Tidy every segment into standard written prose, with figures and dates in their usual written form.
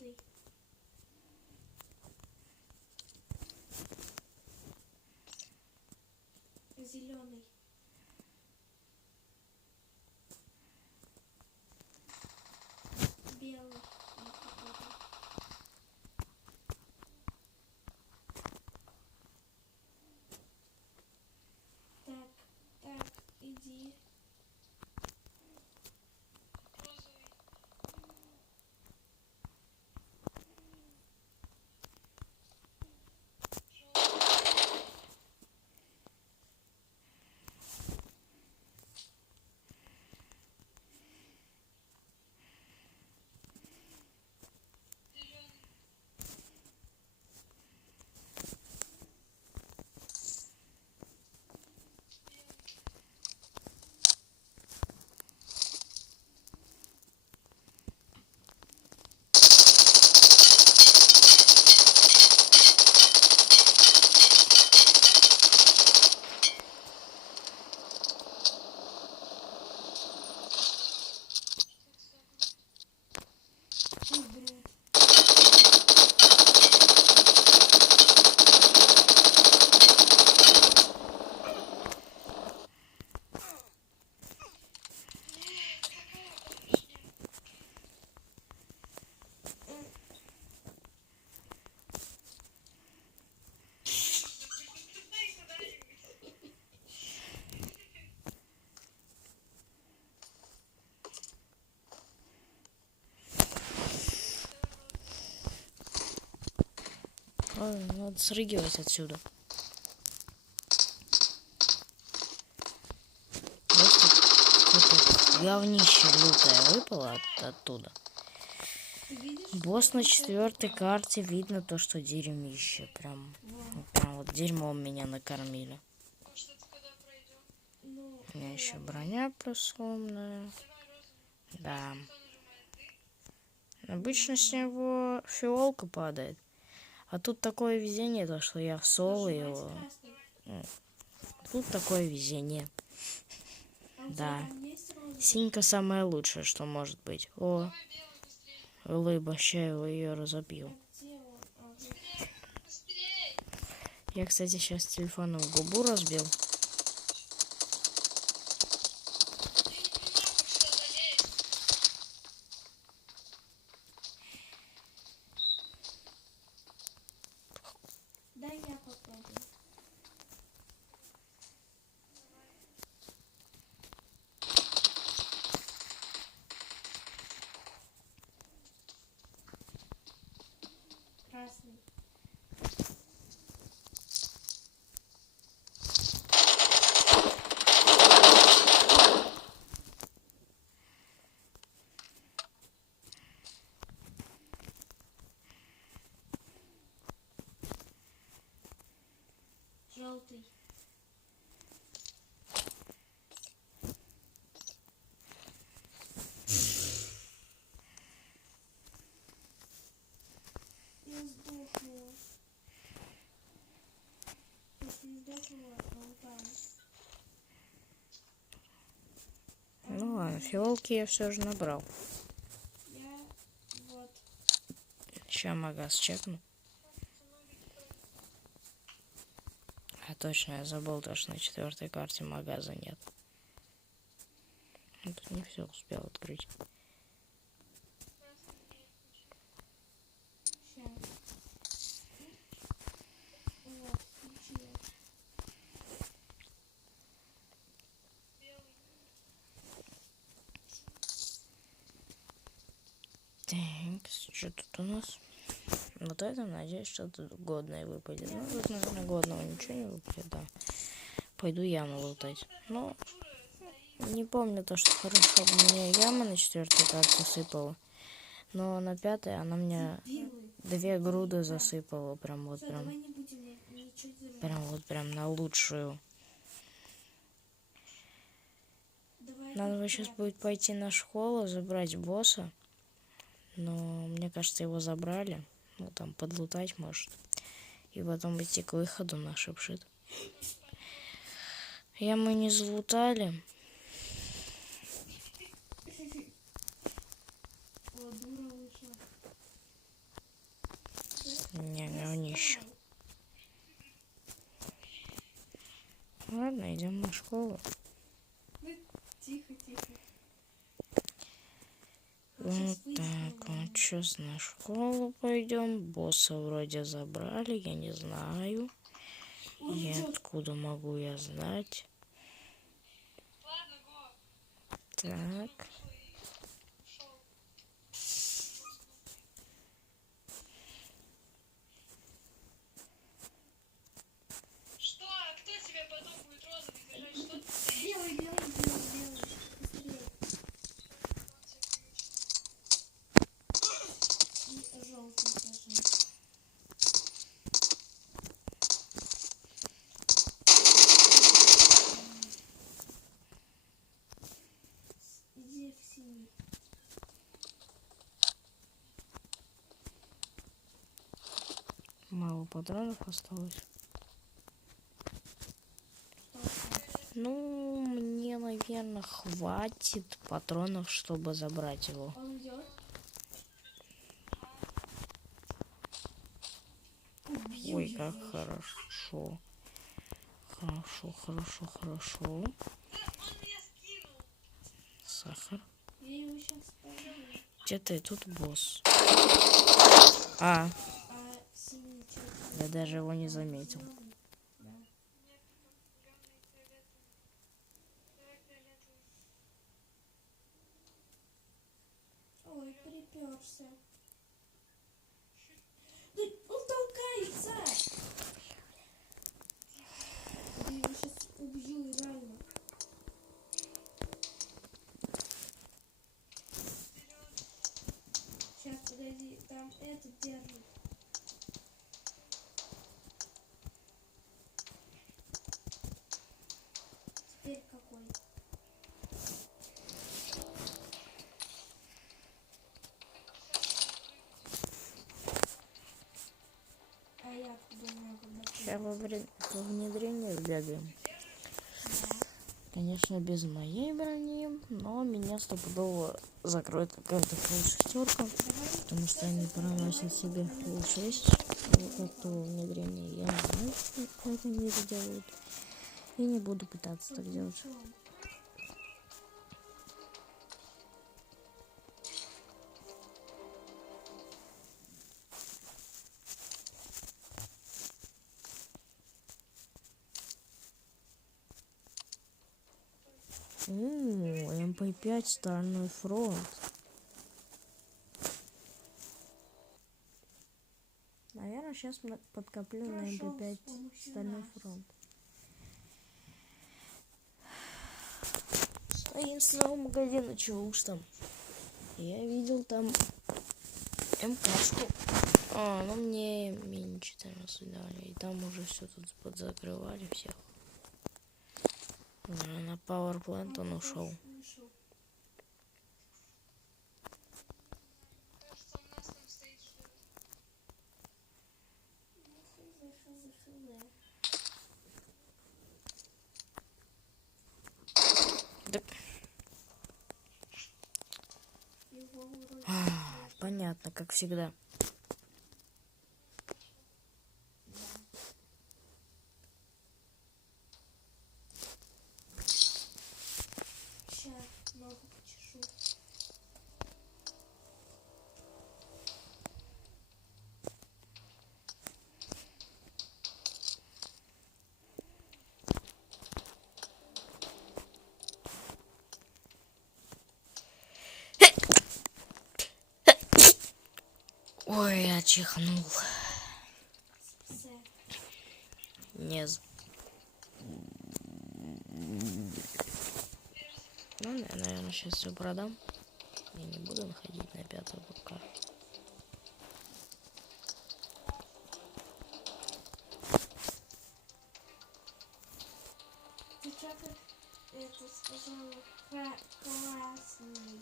Желтый. Зеленый. Белый. Так, иди. Ой, блядь. Надо срыгивать отсюда. Какое-то говнище лютое выпало оттуда. Босс на 4-й карте. Видно то, что дерьмище. Прям вот дерьмом меня накормили. У меня еще броня плюсомная. Да. Обычно с него фиолка падает. А тут такое везение, то что я в соло его. Тут такое везение. Да. Синька самая лучшая, что может быть. О, улыба, ща ее разобью. Я, кстати, сейчас телефоном губу разбил. Дай я попробую. Красный. Желтый. Я сдохнула. Если не сдохнула, болтаю. Ну ладно, фиолки я все же набрал. Я вот. Сейчас магаз чекну. А точно, я забыл, то, что на 4-й карте магаза нет. Я тут не все успел открыть. Сейчас. Вот, включила. Так, что тут у нас? Вот это, надеюсь, что-то годное выпадет. Ну, тут, наверное, годного ничего не выпадет, да. Пойду яму лутать. Но не помню то, что хорошо мне яма на 4-й карте сыпала. Но на 5-й она мне 2 груды засыпала. Прям вот прям. Прям вот прям на лучшую. Надо сейчас будет пойти на школу, забрать босса. Но мне кажется, его забрали. Ну, там подлутать может. И потом идти к выходу на шипшит. Яму не залутали. О, дура вышла. Не, говнище. Ладно, идем на школу. Ну, тихо, тихо. Вот так вот, сейчас на школу пойдем. Босса вроде забрали, я не знаю. И откуда могу я знать? Так. Что? А кто тебя потом будет розовый держать? Что ты стоишь? Белый, белый, белый, белый. Быстрее. И желтый тоже. Иди в синий. Мало патронов осталось. Ну, мне, наверное, хватит патронов, чтобы забрать его. Он идет. Ой, как хорошо. Хорошо, хорошо, хорошо. Он меня скинул. Сахар. Я его сейчас спалю. Где ты? Тут босс. А, А синий что? я даже его не заметил. Да. Нет, зеленый, фиолетовый. Давай фиолетовый. Ой, приперся. Да он толкается! Я его сейчас убью, реально. Сейчас, подожди, там этот держит. Теперь какой? А я откуда знаю, когда ты? Сейчас во внедрение сбегаем. Конечно, без моей брони, но меня стопудово закроет какая-то полшестерка, потому что они проносят себе фул 6. Вот это внедрение я не знаю, как они это делают. И не буду пытаться так делать. МП5 Стальной фронт. Наверное, сейчас подкоплю на МП5 Стальной фронт. С таинственного магазина, чего уж там. Я видел там МКшку. А, ну мне мини-14 дали. И там уже все тут подзакрывали всех. На Powerplant он ушел. Кажется, у нас там стоит что-то. Да. Понятно, как всегда. Сейчас ногу почешу. Ой, я чихнул. Все. Не. Ну, я, наверное, сейчас все продам. Я не буду находить на 5-й пока. Ты что-то это сказала классный.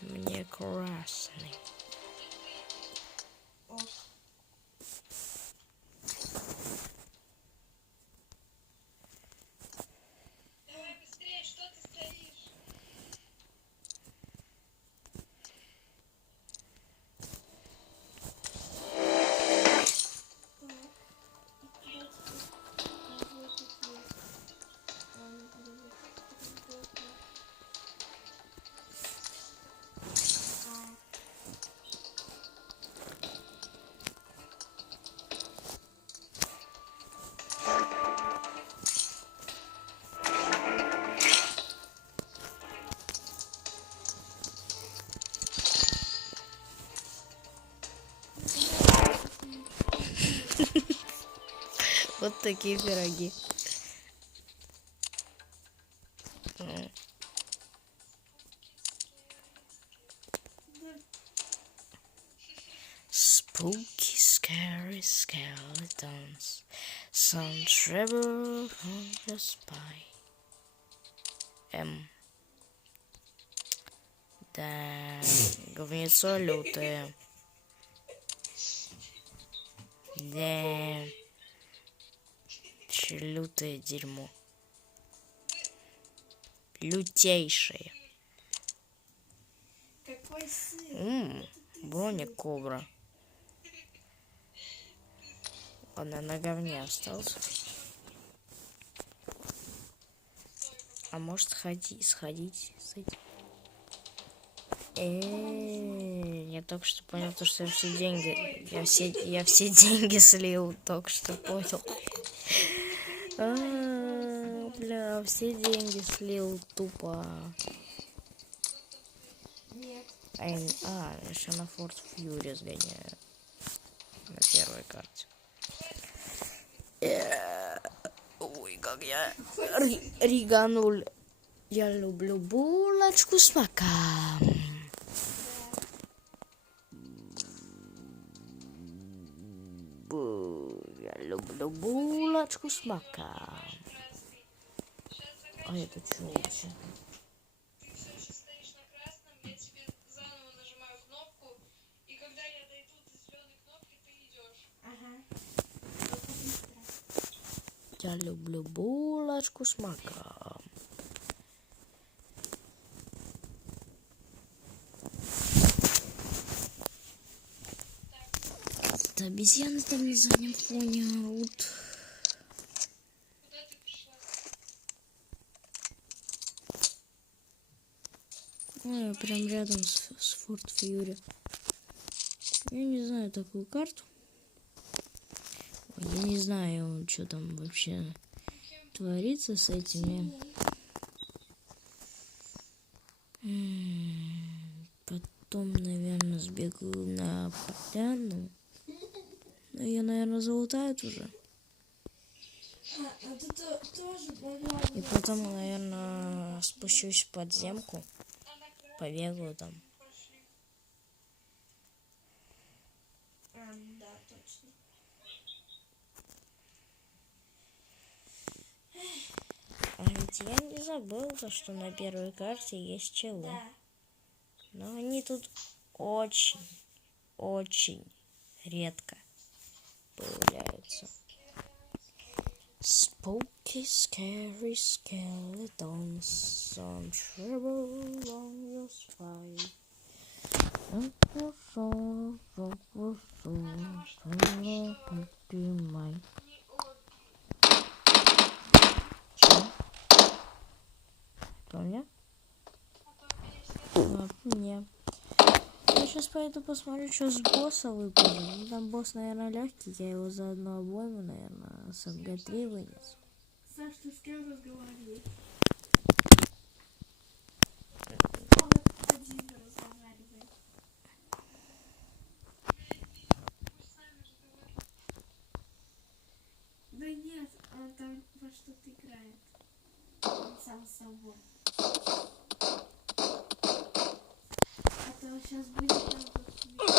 Мне красный. О, Давай быстрее, что ты стоишь? Такие пироги. Ну. Spooky, scary skeletons. Some travel from the spy. Да, говнецо лютое. Да. Лютое дерьмо. Лютейшее. Какой сыр? Броник кобра. Ладно, на говне остался. А может сходить с этим? Я только что понял, что я все деньги. Я все деньги слил, только что понял. Бля, все деньги слил тупо. Нет. Еще на Ford Fury сгоняю. На первой карте. Ой, как я риганул. Я люблю булочку с маком. Я люблю булочку с маком. А это что вообще? Ты все еще стоишь на красном, я тебе заново нажимаю кнопку, и когда я дойду до зеленой кнопки, ты идешь. Ага. Только быстро. Я люблю булочку с маком. Это обезьяны там на заднем фоне орут. Куда ты пришла? Ой, прям рядом с Ford Fury. Я не знаю такую карту. Ой, я не знаю, что там вообще творится с этими. Потом, наверное, сбегаю на поляну. Но ее, наверное, залутают уже. А ты тоже могла И потом, наверное, спущусь в подземку. Побегаю там. Прошли. Да, точно. А ведь я не забыл, что на первой карте есть челы. Да. Но они тут очень, очень редко появляются. Spooky, scary skeletons, some trouble on your spine. Что у меня? Нет. Я сейчас пойду посмотрю, что с босса выпадет. Ну, там босс, наверное, легкий. Я его за одну обойму, наверное, с МГ-3 вынесу. Саш, ты с кем разговариваешь? Один разговаривает. Да нет, он там во что-то играет. Он сам с собой. А то он сейчас будет там как-нибудь.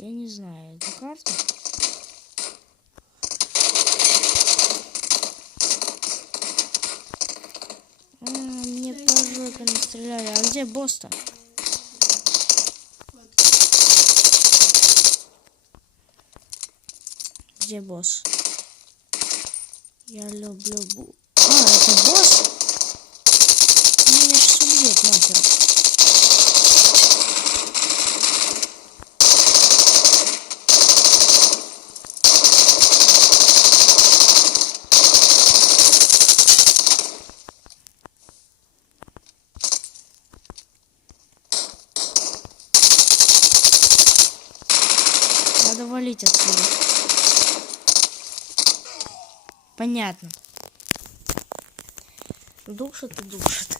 Я не знаю эту карту. Мне по жопе настреляли. А где босс-то? Где босс? Я люблю это босс? Меня сейчас убьет нахер. Надо валить отсюда. Понятно. Душит и душит.